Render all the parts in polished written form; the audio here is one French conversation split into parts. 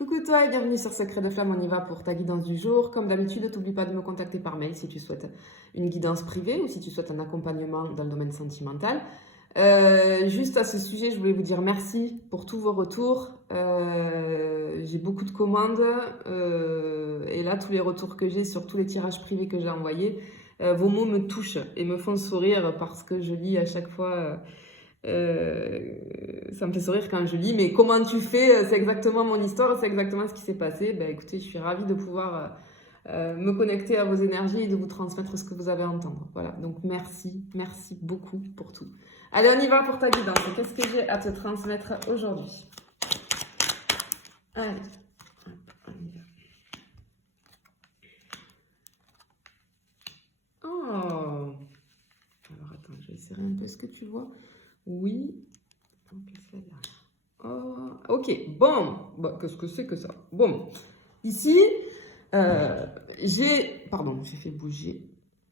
Coucou toi et bienvenue sur Secret de Flamme, on y va pour ta guidance du jour. Comme d'habitude, n'oublie pas de me contacter par mail si tu souhaites une guidance privée ou si tu souhaites un accompagnement dans le domaine sentimental. Juste à ce sujet, je voulais vous dire merci pour tous vos retours. J'ai beaucoup de commandes et là, tous les retours que j'ai sur tous les tirages privés que j'ai envoyés, vos mots me touchent et me font sourire parce que je lis à chaque fois... ça me fait sourire quand je lis, mais comment tu fais? C'est exactement mon histoire, c'est exactement ce qui s'est passé. Ben, écoutez, je suis ravie de pouvoir me connecter à vos énergies et de vous transmettre ce que vous avez à entendre. Voilà, donc merci beaucoup pour tout. Allez, on y va pour ta guidance. Qu'est-ce que j'ai à te transmettre aujourd'hui? Allez, hop, on y va. Oh! Alors attends, je vais serrer un peu ce que tu vois. Oui. Oh, ok, bon. Qu'est-ce que c'est que ça? Bon, ici, Pardon, j'ai fait bouger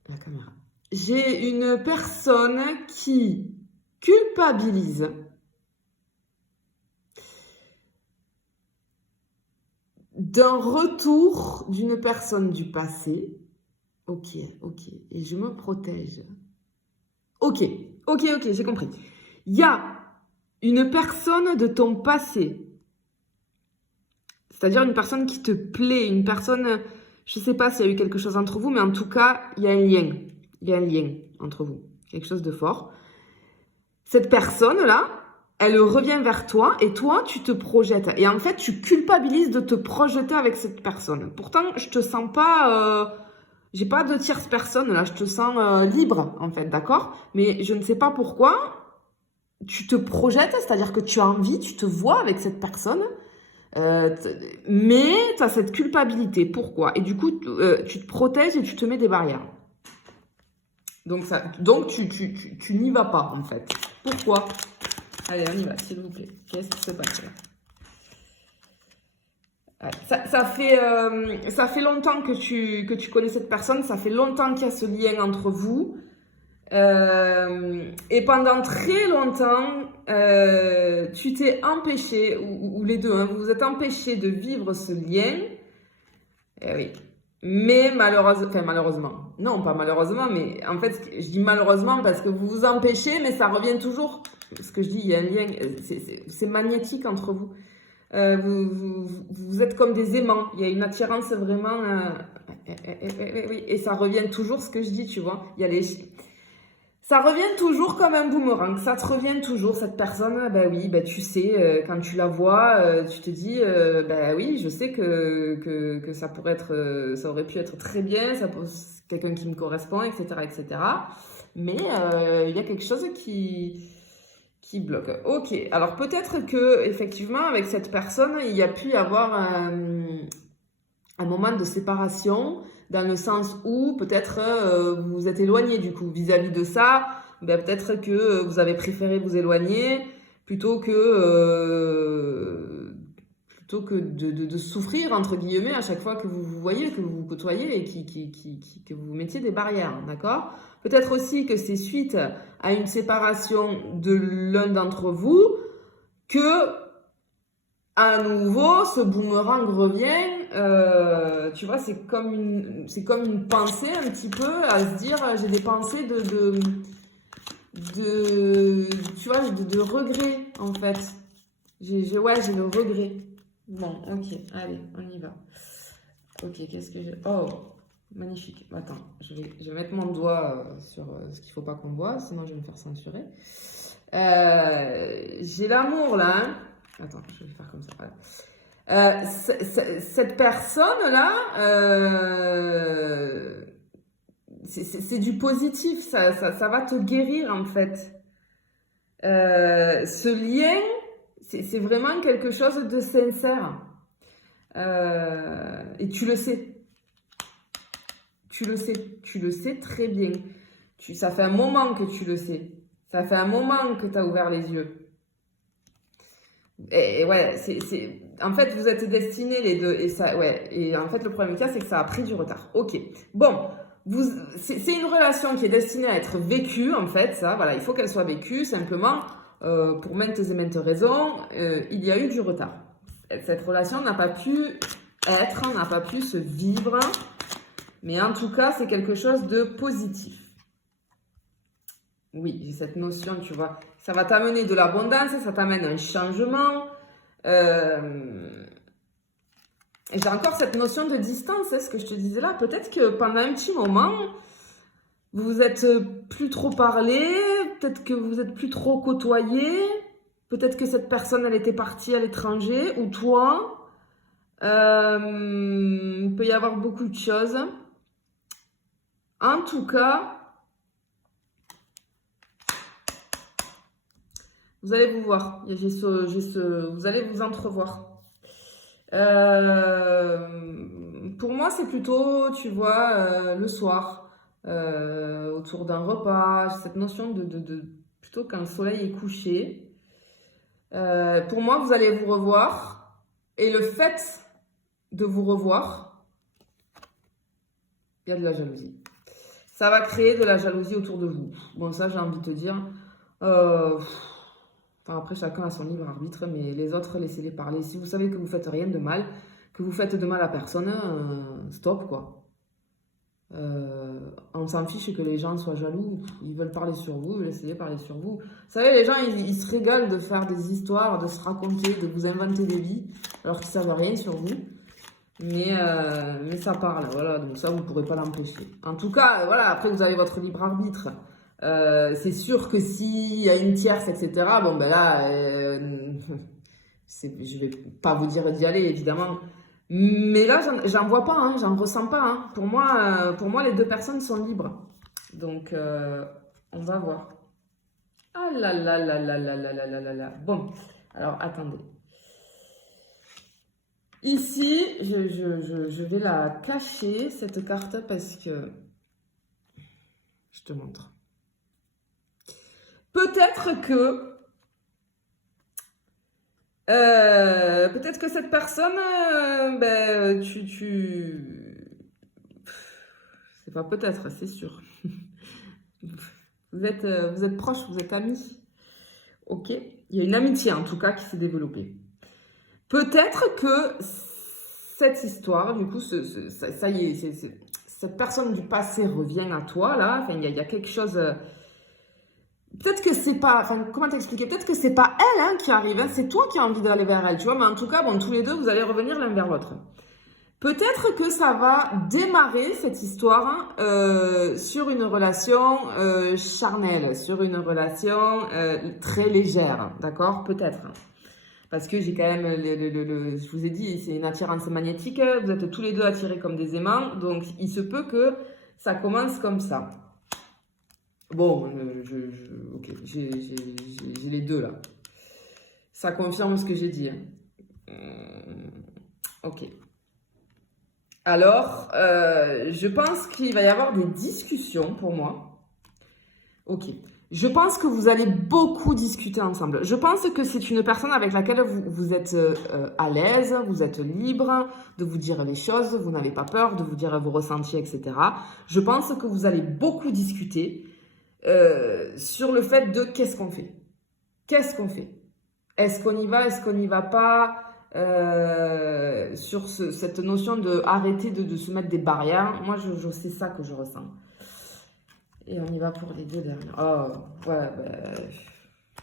la caméra. J'ai une personne qui culpabilise d'un retour d'une personne du passé. Ok, et je me protège. Ok, j'ai compris. Il y a une personne de ton passé, c'est-à-dire une personne qui te plaît, une personne, je ne sais pas s'il y a eu quelque chose entre vous, mais en tout cas, il y a un lien. Il y a un lien entre vous, quelque chose de fort. Cette personne-là, elle revient vers toi et toi, tu te projettes. Et en fait, tu culpabilises de te projeter avec cette personne. Pourtant, je te sens pas... j'ai pas de tierce personne, là, je te sens libre, en fait, d'accord? Mais je ne sais pas pourquoi... Tu te projettes, c'est-à-dire que tu as envie, tu te vois avec cette personne, mais tu as cette culpabilité. Pourquoi? Et du coup, tu te protèges et tu te mets des barrières. Donc tu n'y vas pas, en fait. Pourquoi? Allez, on y va, s'il vous plaît. Qu'est-ce qui se passe là? Ça fait longtemps que tu connais cette personne, ça fait longtemps qu'il y a ce lien entre vous. Et pendant très longtemps, tu t'es empêché, ou les deux, hein, vous vous êtes empêchés de vivre ce lien. Oui. Mais malheureusement, non pas malheureusement, mais en fait, je dis malheureusement parce que vous vous empêchez, mais ça revient toujours. Ce que je dis, il y a un lien, c'est magnétique entre vous. Vous êtes comme des aimants, il y a une attirance vraiment, oui, et ça revient toujours ce que je dis, tu vois. Il y a ça revient toujours comme un boomerang, ça te revient toujours, cette personne, ben oui, ben tu sais, quand tu la vois, tu te dis, ben oui, je sais que ça pourrait être, ça aurait pu être très bien, quelqu'un qui me correspond, etc., etc. Mais il y a quelque chose qui bloque. Ok, alors peut-être que effectivement avec cette personne, il y a pu y avoir un moment de séparation, dans le sens où peut-être vous vous êtes éloigné du coup vis-à-vis de ça, ben, peut-être que vous avez préféré vous éloigner plutôt que de souffrir entre guillemets à chaque fois que vous vous voyez, que vous vous côtoyez et que vous mettiez des barrières, d'accord? Peut-être aussi que c'est suite à une séparation de l'un d'entre vous que à nouveau, ce boomerang revient, tu vois, c'est comme une pensée un petit peu à se dire, j'ai des pensées tu vois, de regret, en fait. J'ai le regret. Bon, ok, allez, on y va. Ok, qu'est-ce que j'ai... Oh, magnifique. Attends, je vais mettre mon doigt sur ce qu'il ne faut pas qu'on voit, sinon je vais me faire censurer. J'ai l'amour, là, hein. Attends, je vais faire comme ça. Voilà. Cette personne-là, c'est du positif, ça va te guérir en fait. Ce lien, c'est vraiment quelque chose de sincère. Et tu le sais. Tu le sais très bien. Ça fait un moment que tu le sais. Ça fait un moment que tu as ouvert les yeux. Et ouais, en fait, vous êtes destinés les deux. Et ça, ouais. Et en fait, le problème qu'il y a, c'est que ça a pris du retard. Ok. Bon. C'est une relation qui est destinée à être vécue, en fait. Ça, voilà. Il faut qu'elle soit vécue, simplement. Pour maintes et maintes raisons, il y a eu du retard. Cette relation n'a pas pu être, n'a pas pu se vivre. Mais en tout cas, c'est quelque chose de positif. Oui, j'ai cette notion, tu vois. Ça va t'amener de l'abondance, ça t'amène un changement. Et j'ai encore cette notion de distance, ce que je te disais là. Peut-être que pendant un petit moment, vous vous êtes plus trop parlé, peut-être que vous êtes plus trop côtoyé, peut-être que cette personne, elle était partie à l'étranger, ou toi. Il peut y avoir beaucoup de choses. En tout cas, vous allez vous voir. Vous allez vous entrevoir. Pour moi, c'est plutôt, tu vois, le soir, autour d'un repas. J'ai cette notion plutôt quand le soleil est couché. Pour moi, vous allez vous revoir. Et le fait de vous revoir, il y a de la jalousie. Ça va créer de la jalousie autour de vous. Bon, ça, j'ai envie de te dire. Enfin, après, chacun a son libre arbitre, mais les autres, laissez-les parler. Si vous savez que vous faites rien de mal, que vous faites de mal à personne, stop, quoi. On s'en fiche que les gens soient jaloux. Ils veulent parler sur vous, laissez-les parler sur vous. Vous savez, les gens, ils se régalent de faire des histoires, de se raconter, de vous inventer des vies, alors qu'ils ne savent rien sur vous. Mais ça parle, voilà, donc ça, vous ne pourrez pas l'empêcher. En tout cas, voilà, après, vous avez votre libre arbitre. C'est sûr que s'il y a une tierce, etc., bon, ben là, je vais pas vous dire d'y aller, évidemment. Mais là, j'en vois pas, hein, j'en ressens pas. Hein. Pour moi, les deux personnes sont libres. Donc, on va voir. Ah là là là là là là là là là là. Bon, alors, attendez. Ici, je vais la cacher, cette carte, parce que... Je te montre. Peut-être que cette personne, ben, c'est pas peut-être, c'est sûr. Vous êtes proches, vous êtes amis. Ok. Il y a une amitié, en tout cas, qui s'est développée. Peut-être que cette histoire, du coup, ça y est, cette personne du passé revient à toi, là. Enfin, il y a quelque chose... Peut-être que c'est pas... Enfin, comment t'expliquer? Peut-être que c'est pas elle hein, qui arrive, hein, c'est toi qui as envie d'aller vers elle, tu vois. Mais en tout cas, bon, tous les deux, vous allez revenir l'un vers l'autre. Peut-être que ça va démarrer, cette histoire, sur une relation charnelle, sur une relation très légère, d'accord? Peut-être. Parce que j'ai quand même, je vous ai dit, c'est une attirance magnétique, vous êtes tous les deux attirés comme des aimants, donc il se peut que ça commence comme ça. Bon, ok, j'ai les deux là. Ça confirme ce que j'ai dit. Ok. Alors, je pense qu'il va y avoir des discussions pour moi. Ok. Je pense que vous allez beaucoup discuter ensemble. Je pense que c'est une personne avec laquelle vous êtes à l'aise, vous êtes libre de vous dire les choses, vous n'avez pas peur de vous dire vos ressentis, etc. Je pense que vous allez beaucoup discuter sur le fait de qu'est-ce qu'on fait. Qu'est-ce qu'on fait? Est-ce qu'on y va? Est-ce qu'on n'y va pas? Sur cette notion de arrêter de se mettre des barrières. Moi, je sais ça que je ressens. Et on y va pour les deux dernières. Oh, ouais,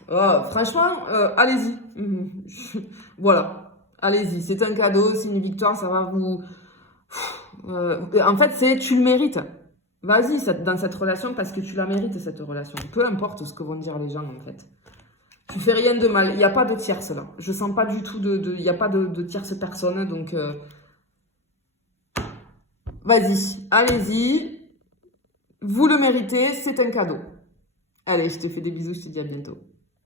oh, franchement, allez-y. Voilà, allez-y. C'est un cadeau, c'est une victoire, ça va vous... en fait, tu le mérites. Vas-y dans cette relation parce que tu la mérites, cette relation. Peu importe ce que vont dire les gens, en fait. Tu fais rien de mal. Il n'y a pas de tierce, là. Je sens pas du tout il n'y a pas de tierce personne, donc... Vas-y, allez-y. Vous le méritez, c'est un cadeau. Allez, je te fais des bisous, je te dis à bientôt.